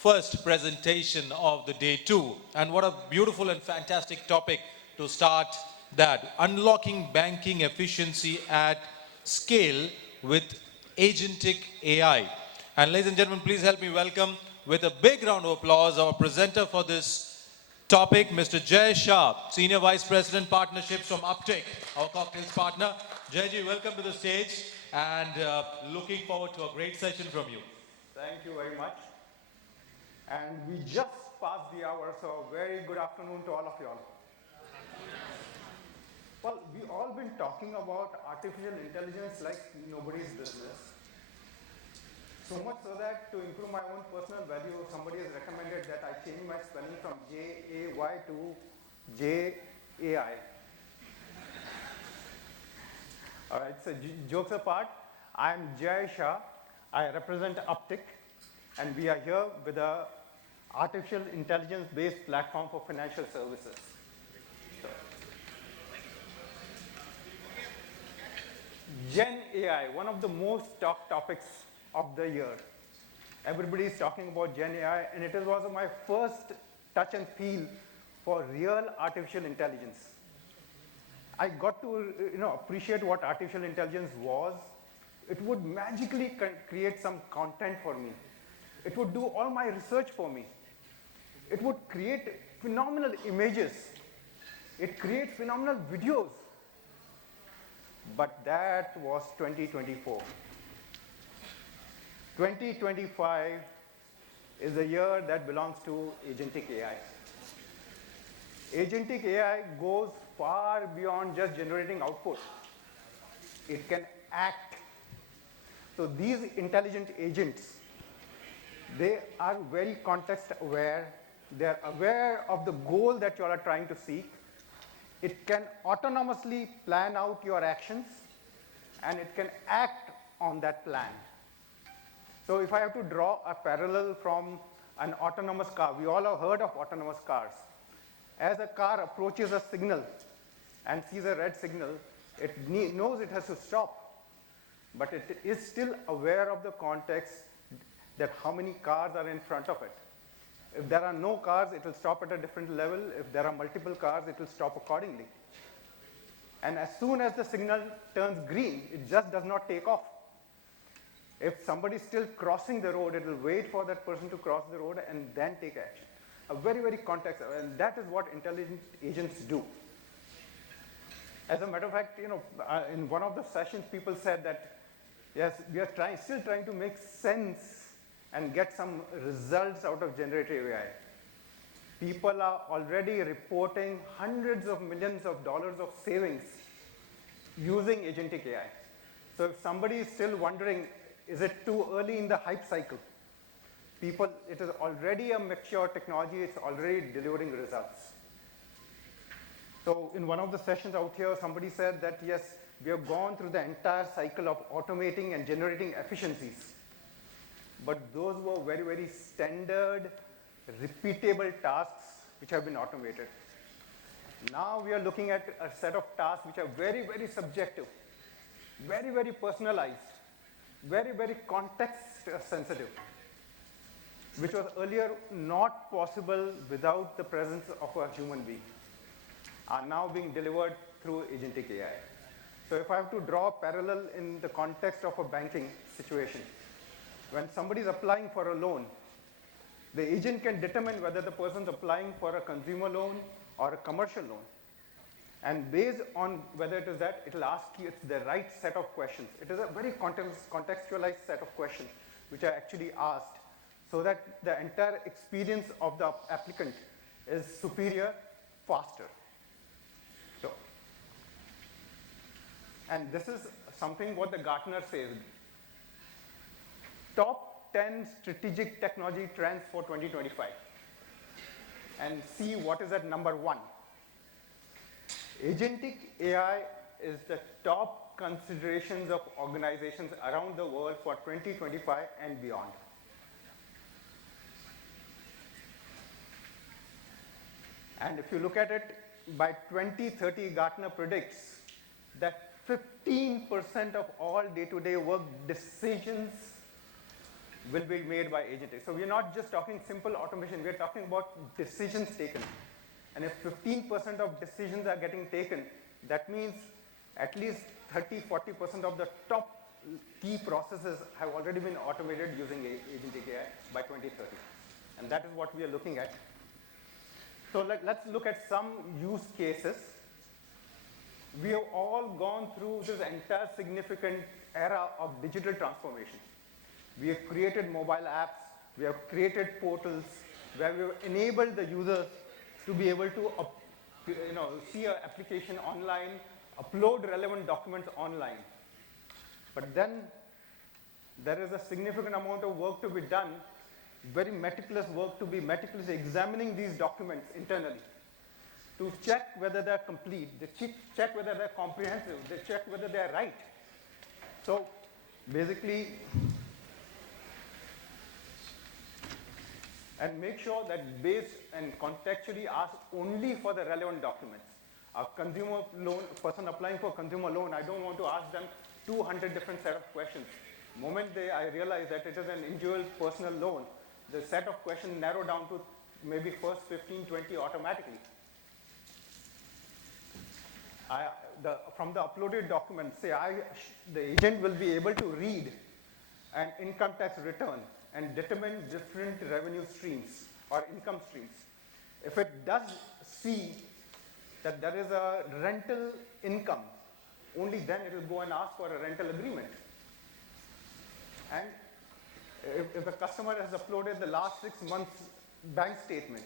first presentation of the day two. And what a beautiful and fantastic topic to start that. Unlocking banking efficiency at scale with agentic AI. And ladies and gentlemen, please help me welcome with a big round of applause our presenter for this topic, Mr. Shah, Senior Vice President Partnerships from UPTIQ, our cocktails partner. Jayji, welcome to the stage and looking forward to a great session from you. Thank you very much. And we just passed the hour, so very good afternoon to all of you all. Well, we all been talking about artificial intelligence like nobody's business. So much so that to improve my own personal value, somebody has recommended that I change my spelling from J-A-Y to J-A-I. All right, so jokes apart, I'm Shah. I represent UPTIQ, and we are here with a artificial intelligence-based platform for financial services. Gen AI, one of the most talked topics of the year. Everybody is talking about Gen AI, and it was my first touch and feel for real artificial intelligence. I got to appreciate what artificial intelligence was. It would magically create some content for me. It would do all my research for me. It would create phenomenal images. It creates phenomenal videos. But that was 2024. 2025 is the year that belongs to agentic AI. Agentic AI goes far beyond just generating output. It can act. So these intelligent agents, they are very context aware. They're aware of the goal that you all are trying to seek. It can autonomously plan out your actions, and it can act on that plan. So if I have to draw a parallel from an autonomous car, we all have heard of autonomous cars. As a car approaches a signal and sees a red signal, it knows it has to stop, but it is still aware of the context that how many cars are in front of it. If there are no cars, it will stop at a different level. If there are multiple cars, it will stop accordingly. And as soon as the signal turns green, it just does not take off. If somebody is still crossing the road, it will wait for that person to cross the road and then take action. A very, very context, and that is what intelligent agents do. As a matter of fact, in one of the sessions, people said that, yes, we are still trying to make sense and get some results out of generative AI. People are already reporting hundreds of millions of dollars of savings using agentic AI. So if somebody is still wondering, is it too early in the hype cycle? It is already a mature technology, it's already delivering results. So in one of the sessions out here, somebody said that, yes, we have gone through the entire cycle of automating and generating efficiencies. But those were very, very standard, repeatable tasks which have been automated. Now we are looking at a set of tasks which are very, very subjective, very, very personalized, very, very context sensitive, which was earlier not possible without the presence of a human being, are now being delivered through agentic AI. So if I have to draw a parallel in the context of a banking situation, when somebody is applying for a loan, the agent can determine whether the person is applying for a consumer loan or a commercial loan. And based on whether it is that, it will ask you it's the right set of questions. It is a very contextualized set of questions which are actually asked so that the entire experience of the applicant is superior, faster. So, and this is something what the Gartner says. Top 10 strategic technology trends for 2025. And see what is at number 1. Agentic AI is the top considerations of organizations around the world for 2025 and beyond. And if you look at it, by 2030, Gartner predicts that 15% of all day-to-day work decisions will be made by agentic. So we're not just talking simple automation, we're talking about decisions taken. And if 15% of decisions are getting taken, that means at least 30–40% of the top key processes have already been automated using agentic AI by 2030. And that is what we are looking at. So let's look at some use cases. We have all gone through this entire significant era of digital transformation. We have created mobile apps, we have created portals, where we have enabled the users to be able to see an application online, upload relevant documents online. But then there is a significant amount of work to be done, very meticulous work to be meticulously examining these documents internally to check whether they're complete, they check whether they're comprehensive, they check whether they're right. So basically, and make sure that based and contextually ask only for the relevant documents. A consumer loan, person applying for a consumer loan, I don't want to ask them 200 different set of questions. The moment I realize that it is an individual personal loan, the set of questions narrow down to maybe first 15, 20 automatically. From the uploaded documents, say the agent will be able to read an income tax return and determine different revenue streams or income streams. If it does see that there is a rental income, only then it will go and ask for a rental agreement. And if the customer has uploaded the last 6 months bank statement,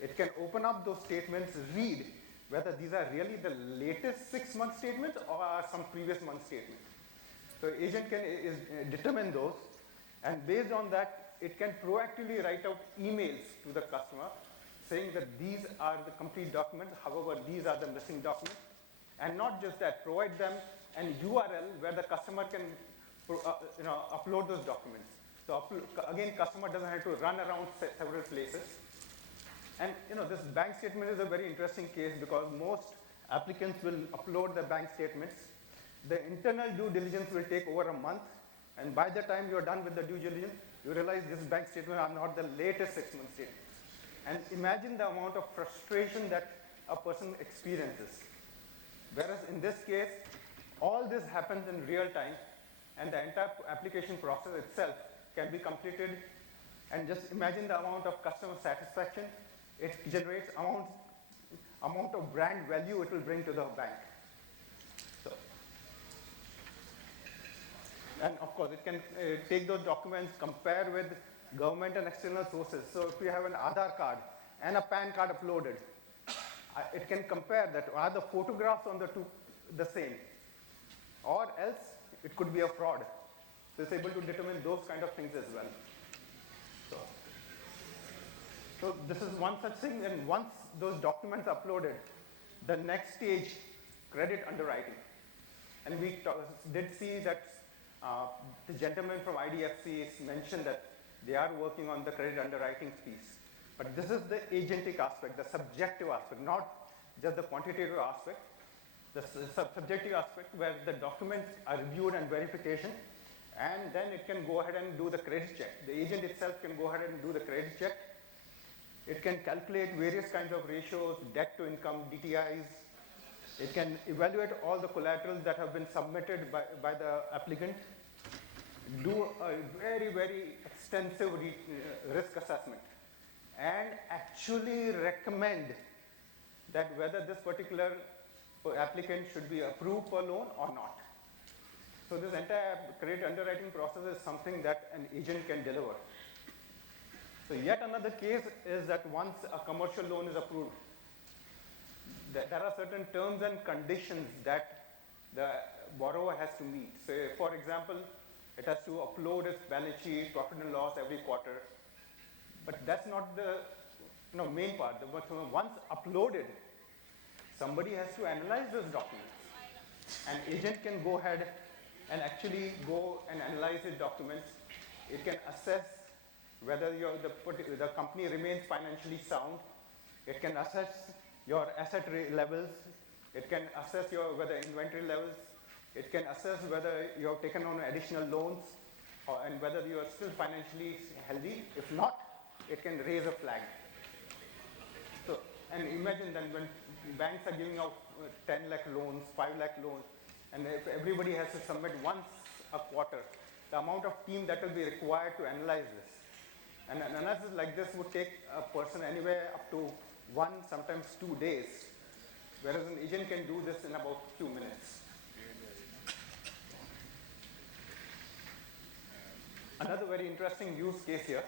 it can open up those statements, read whether these are really the latest 6-month statements or are some previous month statements. So agent can determine those, and based on that, it can proactively write out emails to the customer saying that these are the complete documents, however, these are the missing documents. And not just that, provide them an URL where the customer can upload those documents. So again, customer doesn't have to run around several places. And this bank statement is a very interesting case because most applicants will upload the bank statements. The internal due diligence will take over a month, and by the time you're done with the due diligence, you realize this bank statement are not the latest 6-month statement. And imagine the amount of frustration that a person experiences. Whereas in this case, all this happens in real time, and the entire application process itself can be completed. And just imagine the amount of customer satisfaction it generates, amount of brand value it will bring to the bank. So, and of course, it can take those documents, compare with government and external sources. So if we have an Aadhaar card and a PAN card uploaded, it can compare that. Are the photographs on the two the same? Or else it could be a fraud. So it's able to determine those kind of things as well. So this is one such thing, and once those documents are uploaded, the next stage, credit underwriting. And we did see that the gentleman from IDFC mentioned that they are working on the credit underwriting piece. But this is the agentic aspect, the subjective aspect, not just the quantitative aspect. The subjective aspect where the documents are reviewed and verification, and then it can go ahead and do the credit check. The agent itself can go ahead and do the credit check. It can calculate various kinds of ratios, debt to income, DTIs. It can evaluate all the collaterals that have been submitted by the applicant, do a very, very extensive risk assessment, and actually recommend that whether this particular applicant should be approved for loan or not. So this entire credit underwriting process is something that an agent can deliver. So yet another case is that once a commercial loan is approved, there are certain terms and conditions that the borrower has to meet. So for example, it has to upload its balance sheet, profit and loss every quarter. But that's not the main part. Once uploaded, somebody has to analyze those documents. An agent can go ahead and actually go and analyze these documents. It can assess whether the company remains financially sound. It can assess your asset levels. It can assess whether inventory levels. It can assess whether you have taken on additional loans. and whether you are still financially healthy. If not, it can raise a flag. So, and imagine then when banks are giving out 10 lakh loans, 5 lakh loans, and if everybody has to submit once a quarter, the amount of team that will be required to analyze this. And an analysis like this would take a person anywhere up to 1, sometimes 2 days, whereas an agent can do this in about 2 minutes. Another very interesting use case here,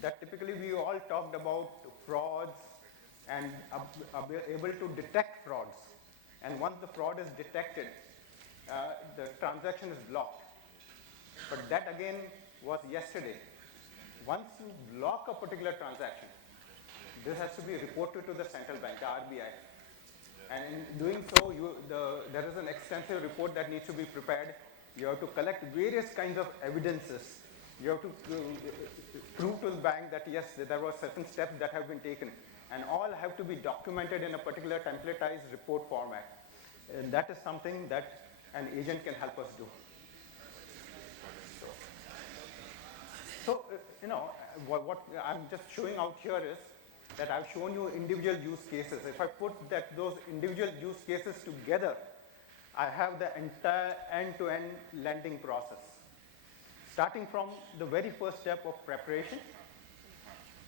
that typically we all talked about frauds and are able to detect frauds. And once the fraud is detected, the transaction is blocked. But that again was yesterday. Once you block a particular transaction, this has to be reported to the central bank, the RBI. And in doing so, there is an extensive report that needs to be prepared. You have to collect various kinds of evidences. You have to prove to the bank that yes, there were certain steps that have been taken. And all have to be documented in a particular templatized report format. And that is something that an agent can help us do. So, what I'm just showing out here is that I've shown you individual use cases. If I put those individual use cases together, I have the entire end-to-end lending process. Starting from the very first step of preparation.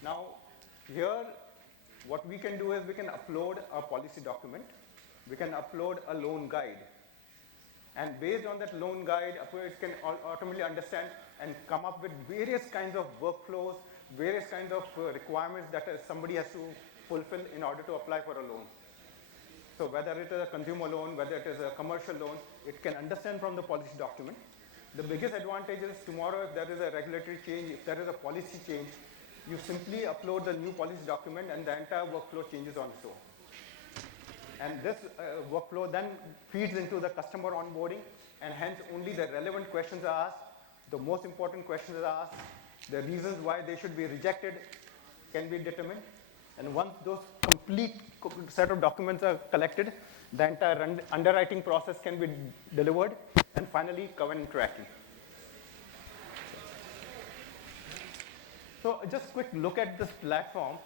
Now, here, what we can do is we can upload a policy document. We can upload a loan guide. And based on that loan guide, it can automatically understand and come up with various kinds of workflows, various kinds of requirements that somebody has to fulfill in order to apply for a loan. So whether it is a consumer loan, whether it is a commercial loan, it can understand from the policy document. The biggest advantage is tomorrow if there is a regulatory change, if there is a policy change, you simply upload the new policy document and the entire workflow changes on its own. And this workflow then feeds into the customer onboarding, and hence only the relevant questions are asked, the most important questions are asked, the reasons why they should be rejected can be determined. And once those complete set of documents are collected, the entire underwriting process can be delivered, and finally covenant tracking. So just quick look at this platform.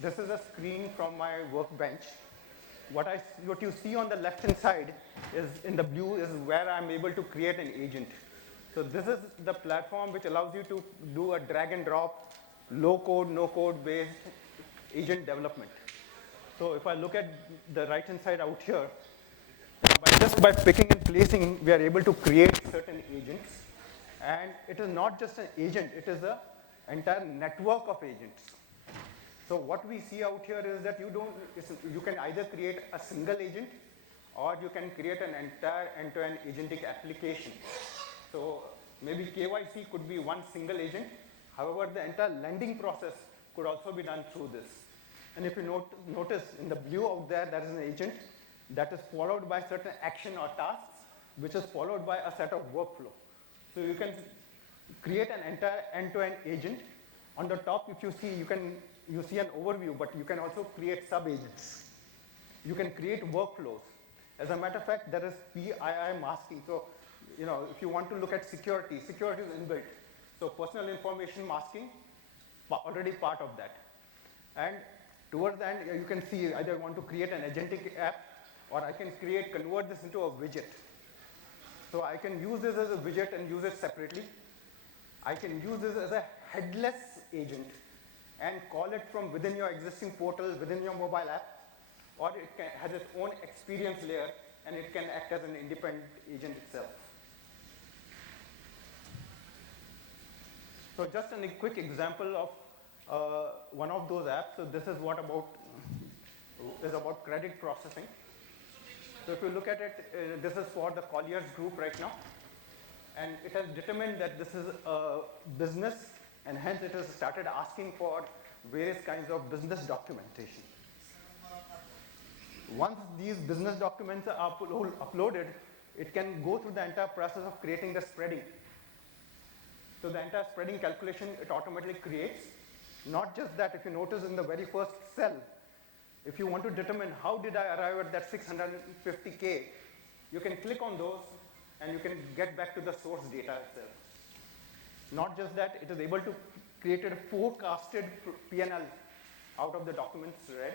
This is a screen from my workbench. What you see on the left-hand side is in the blue is where I'm able to create an agent. So this is the platform which allows you to do a drag and drop, low code, no code based agent development. So if I look at the right-hand side out here, just by picking and placing, we are able to create certain agents. And it is not just an agent, it is an entire network of agents. So what we see out here is that you can either create a single agent or you can create an entire end-to-end agentic application. So maybe KYC could be one single agent. However, the entire lending process could also be done through this. And if you notice in the blue out there, there is an agent that is followed by certain action or tasks, which is followed by a set of workflow. So you can create an entire end-to-end agent. On the top, if you see an overview, but you can also create sub-agents. You can create workflows. As a matter of fact, there is PII masking. So, if you want to look at security is inbuilt. So personal information masking, already part of that. And towards the end, you can see either want to create an agentic app, or I can convert this into a widget. So I can use this as a widget and use it separately. I can use this as a headless agent and call it from within your existing portal, within your mobile app, or it has its own experience layer, and it can act as an independent agent itself. So just a quick example of one of those apps. So this is about credit processing. So if you look at it, this is for the Colliers group right now. And it has determined that this is a business, and hence it has started asking for various kinds of business documentation. Once these business documents are uploaded, it can go through the entire process of creating the spreading. So the entire spreading calculation, it automatically creates. Not just that, if you notice in the very first cell, if you want to determine how did I arrive at that 650K, you can click on those and you can get back to the source data itself. Not just that, it is able to create a forecasted P&L out of the documents read.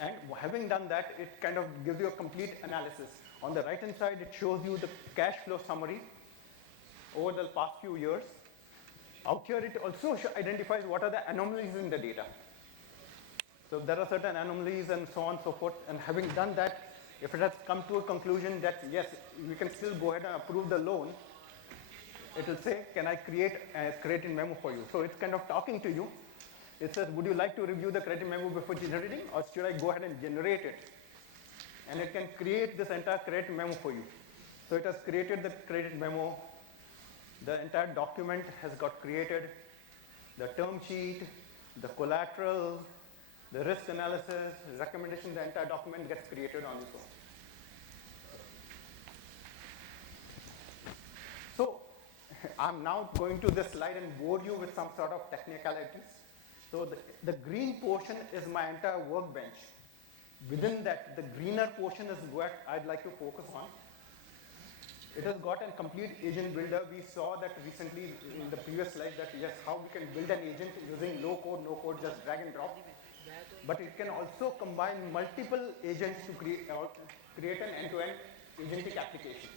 And having done that, it kind of gives you a complete analysis. On the right-hand side, it shows you the cash flow summary over the past few years. Out here, it also identifies what are the anomalies in the data. So there are certain anomalies and so on and so forth. And having done that, if it has come to a conclusion that, yes, we can still go ahead and approve the loan, it will say, can I create a credit memo for you? So it's kind of talking to you. It says, would you like to review the credit memo before generating, or should I go ahead and generate it? And it can create this entire credit memo for you. So it has created the credit memo. The entire document has got created. The term sheet, the collateral, the risk analysis, recommendation, the entire document gets created on its own. So I'm now going to this slide and bore you with some sort of technicalities. So the green portion is my entire workbench. Within that, the greener portion is what I'd like to focus on. It has got a complete agent builder. We saw that recently in the previous slide that yes, how we can build an agent using low code, no code, just drag and drop. But it can also combine multiple agents to create an end-to-end agentic application.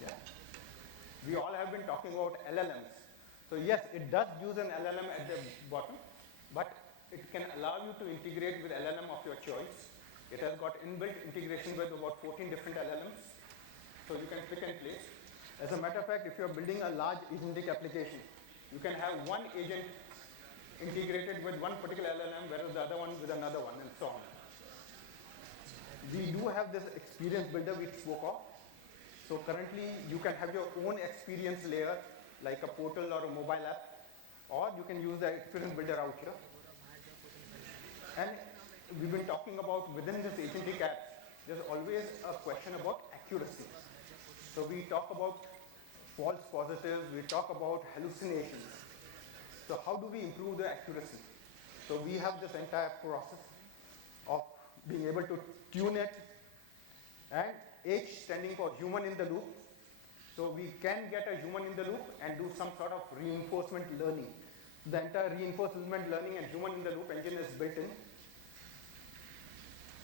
Yeah. We all have been talking about LLMs. So yes, it does use an LLM at the bottom, but it can allow you to integrate with LLM of your choice. It has got inbuilt integration with about 14 different LLMs. So you can pick and place. As a matter of fact, if you're building a large agentic application, you can have one agent integrated with one particular LLM, whereas the other one with another one, and so on. We do have this experience builder we spoke of. So currently, you can have your own experience layer, like a portal or a mobile app, or you can use the experience builder out here. And we've been talking about within this agentic app, there's always a question about accuracy. So we talk about false positives, we talk about hallucinations. So how do we improve the accuracy? So we have this entire process of being able to tune it, and H standing for human in the loop. So we can get a human in the loop and do some sort of reinforcement learning. The entire reinforcement learning and human in the loop engine is built in.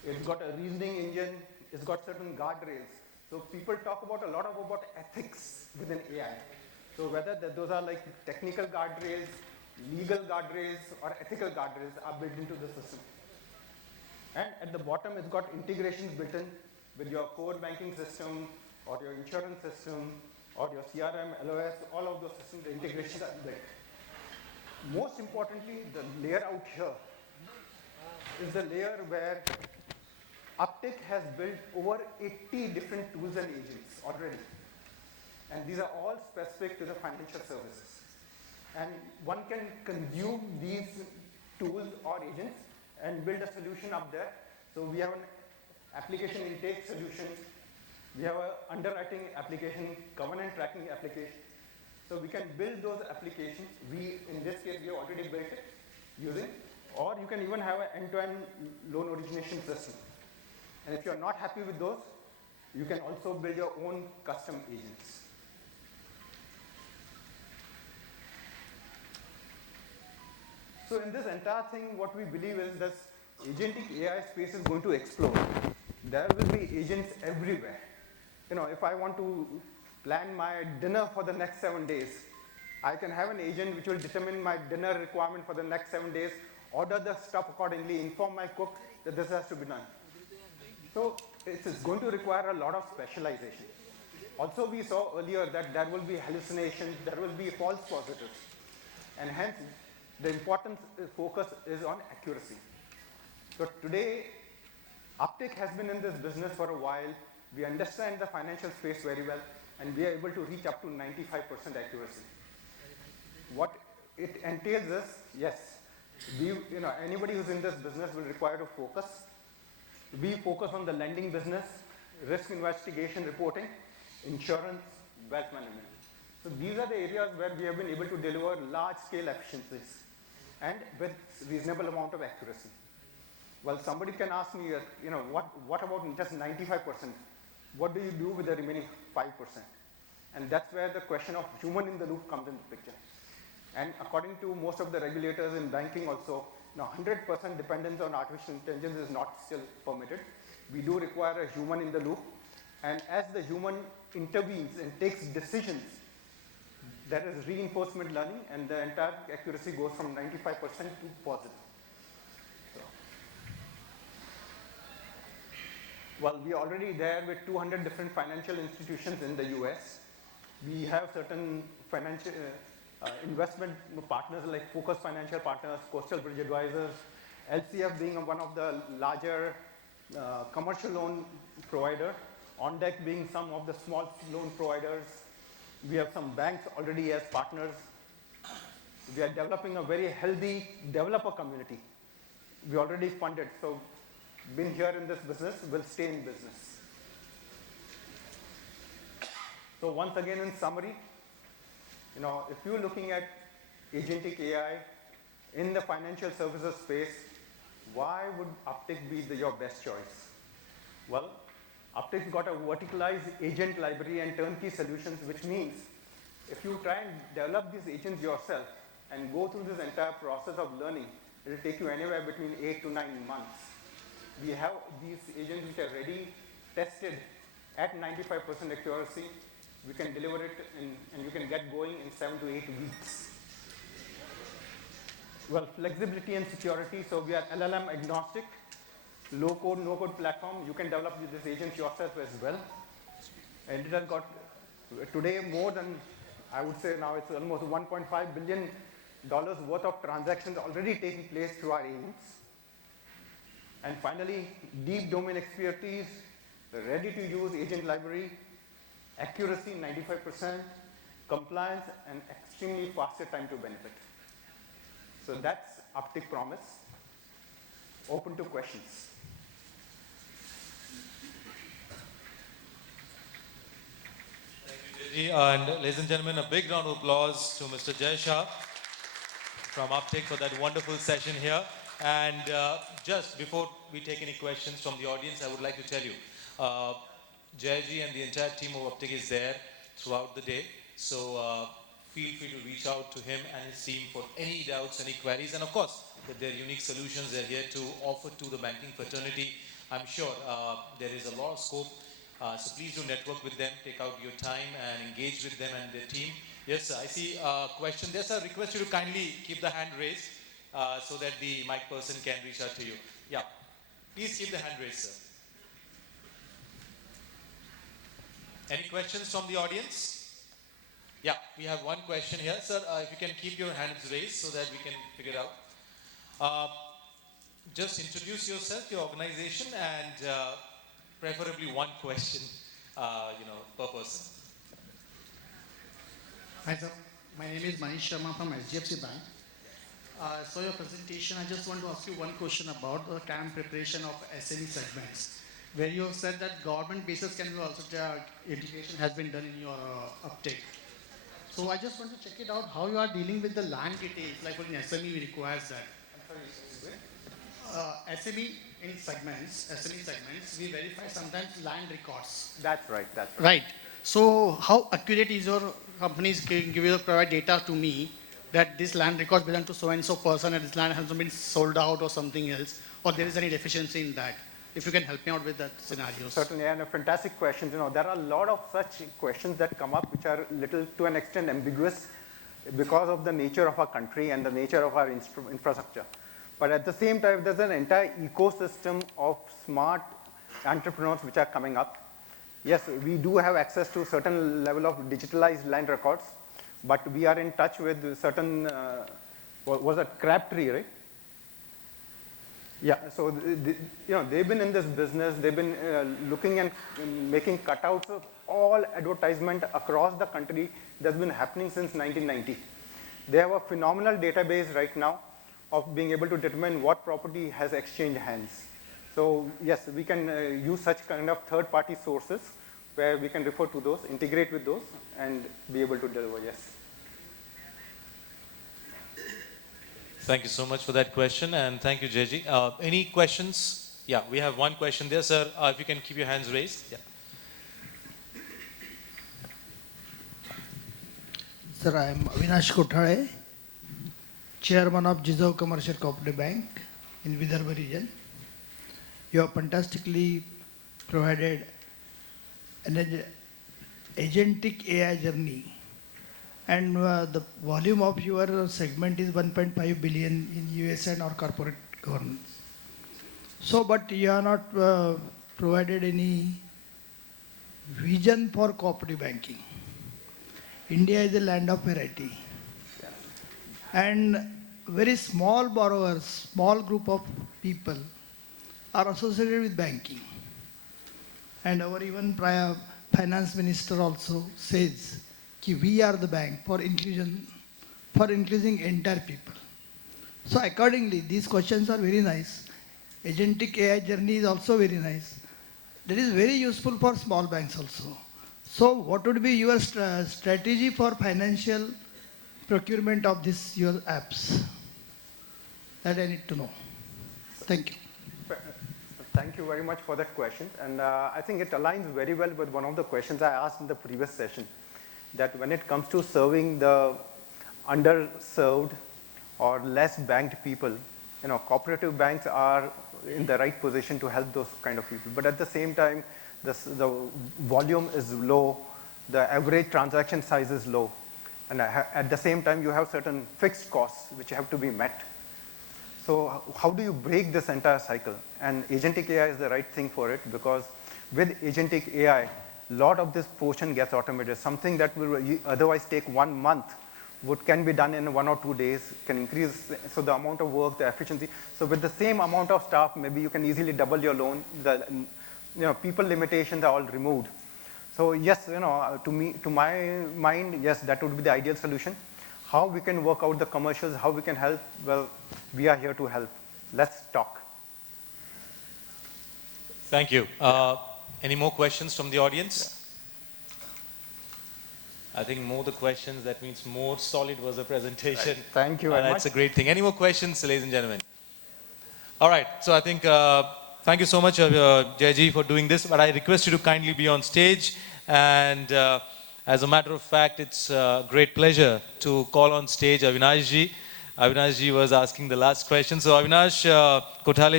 It's got a reasoning engine, it's got certain guardrails. So people talk about a lot about ethics within AI. So whether those are like technical guardrails, legal guardrails, or ethical guardrails are built into the system. And at the bottom, it's got integrations built in with your core banking system, or your insurance system, or your CRM, LOS, all of those systems, the integrations are built. Most importantly, the layer out here is the layer where UPTIQ has built over 80 different tools and agents already. And these are all specific to the financial services. And one can consume these tools or agents and build a solution up there. So we have an application intake solution. We have an underwriting application, covenant tracking application. So we can build those applications. In this case, we already built it using, or you can even have an end-to-end loan origination system. And if you're not happy with those, you can also build your own custom agents. So in this entire thing, what we believe is this agentic AI space is going to explode. There will be agents everywhere. You know, if I want to plan my dinner for the next 7 days, I can have an agent which will determine my dinner requirement for the next 7 days, order the stuff accordingly, inform my cook that this has to be done. So it's going to require a lot of specialization. Also, we saw earlier that there will be hallucinations, there will be false positives. And hence, the important focus is on accuracy. So today, UPTIQ has been in this business for a while. We understand the financial space very well, and we are able to reach up to 95% accuracy. What it entails is, yes, anybody who's in this business will require to focus. We focus on the lending business, risk investigation reporting, insurance, wealth management. So these are the areas where we have been able to deliver large-scale efficiencies and with reasonable amount of accuracy. Well, somebody can ask me, what about just 95%? What do you do with the remaining 5%? And that's where the question of human in the loop comes into picture. And according to most of the regulators in banking also, now 100% dependence on artificial intelligence is not still permitted. We do require a human in the loop. And as the human intervenes and takes decisions, there is reinforcement learning, and the entire accuracy goes from 95% to positive. So, well, we are already there with 200 different financial institutions in the US. We have certain financial investment partners like Focus Financial Partners, Coastal Bridge Advisors, LCF being one of the larger commercial loan provider, on deck being some of the small loan providers. We have some banks already as partners. We are developing a very healthy developer community. We already funded, so been here in this business, will stay in business. So once again, in summary, if you're looking at agentic AI in the financial services space, why would UPTIQ be your best choice? Well, UPTIQ's got a verticalized agent library and turnkey solutions, which means if you try and develop these agents yourself and go through this entire process of learning, it will take you anywhere between 8 to 9 months. We have these agents which are ready, tested at 95% accuracy. We can deliver it and you can get going in 7 to 8 weeks. Well, flexibility and security. So we are LLM agnostic, low code, no code platform. You can develop this agent yourself as well. And it has got today more than, I would say now it's almost $1.5 billion worth of transactions already taking place through our agents. And finally, deep domain expertise, the ready to use agent library, accuracy 95%, compliance, and extremely faster time to benefit. So that's UPTIQ promise. Open to questions. Thank you, Jay. And ladies and gentlemen, a big round of applause to Mr. Jay Shah from UPTIQ for that wonderful session here. And just before we take any questions from the audience, I would like to tell you, Jayji and the entire team of UPTIQ is there throughout the day. So feel free to reach out to him and his team for any doubts, any queries. And of course, with their unique solutions they're here to offer to the banking fraternity. I'm sure there is a lot of scope. So please do network with them, take out your time and engage with them and their team. Yes, sir, I see a question. There's a request you to kindly keep the hand raised so that the mic person can reach out to you. Yeah, please keep the hand raised, sir. Any questions from the audience? Yeah, we have one question here. Sir, if you can keep your hands raised so that we can figure it out. Just introduce yourself, your organization, and preferably one question, per person. Hi, sir. My name is Manish Sharma from HDFC Bank. So your presentation, I just want to ask you one question about the TAM preparation of SME segments, where you have said that government basis can be also education has been done in your uptake. So I just want to check it out, how you are dealing with the land details, like for an SME requires that. SME in segments, SME segments, we verify sometimes land records. That's right, that's right. Right. So how accurate is your companies give you provide data to me that this land records belong to so-and-so person and this land hasn't been sold out or something else, or there is any deficiency in that? If you can help me out with that scenario. Certainly, and a fantastic question. There are a lot of such questions that come up which are little to an extent ambiguous because of the nature of our country and the nature of our infrastructure. But at the same time, there's an entire ecosystem of smart entrepreneurs which are coming up. Yes, we do have access to certain level of digitalized land records, but we are in touch with certain, was it Crabtree, right? Yeah, so they've been in this business. They've been looking and making cutouts of all advertisement across the country that's been happening since 1990. They have a phenomenal database right now of being able to determine what property has exchanged hands. So yes, we can use such kind of third-party sources where we can refer to those, integrate with those, and be able to deliver, yes. Thank you so much for that question, and thank you, Jayji. Any questions? Yeah, we have one question there, sir. If you can keep your hands raised. Yeah. Sir, I am Avinash Kothare, Chairman of 𝐁𝐸 Commercial Cooperative Bank in Vidarbha region. You have fantastically provided an agentic AI journey, and the volume of your segment is 1.5 billion in US and our corporate governance. So, but you have not provided any vision for cooperative banking. India is a land of variety, and very small borrowers, small group of people are associated with banking. And our even prior finance minister also says that we are the bank for inclusion, for increasing entire people. So accordingly, these questions are very nice. Agentic AI journey is also very nice. That is very useful for small banks also. So what would be your strategy for financial procurement of this your apps? That I need to know. Thank you. Thank you very much for that question. And I think it aligns very well with one of the questions I asked in the previous session, that when it comes to serving the underserved or less banked people, cooperative banks are in the right position to help those kind of people. But at the same time, the volume is low, the average transaction size is low, and at the same time, you have certain fixed costs which have to be met. So how do you break this entire cycle? And agentic AI is the right thing for it, because with agentic AI, a lot of this portion gets automated. Something that will otherwise take 1 month can be done in 1 or 2 days, can increase, so the amount of work, the efficiency. So with the same amount of staff, maybe you can easily double your loan. People limitations are all removed. So yes, to my mind, yes, that would be the ideal solution. How we can work out the commercials, how we can help, well, we are here to help. Let's talk. Thank you. Any more questions from the audience? I think more the questions, that means more solid was the presentation. Right. Thank you very much. That's a great thing. Any more questions, ladies and gentlemen? All right. So I think, thank you so much, Jayji, for doing this. But I request you to kindly be on stage. And as a matter of fact, it's a great pleasure to call on stage Avinashji. Avinashji was asking the last question. So Avinash Kothare,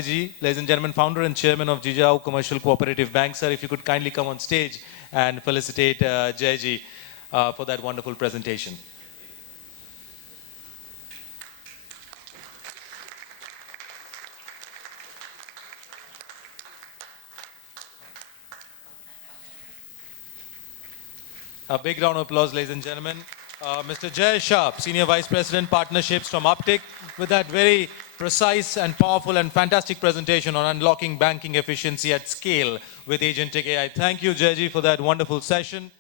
ladies and gentlemen, founder and chairman of 𝐁𝐸 Commercial Cooperative Bank. Sir, if you could kindly come on stage and felicitate Jayji for that wonderful presentation. A big round of applause, ladies and gentlemen. Mr. Jai Shah, Senior Vice President, Partnerships from UPTIQ, with that very precise and powerful and fantastic presentation on unlocking banking efficiency at scale with agentic AI. Thank you, Jayji, for that wonderful session.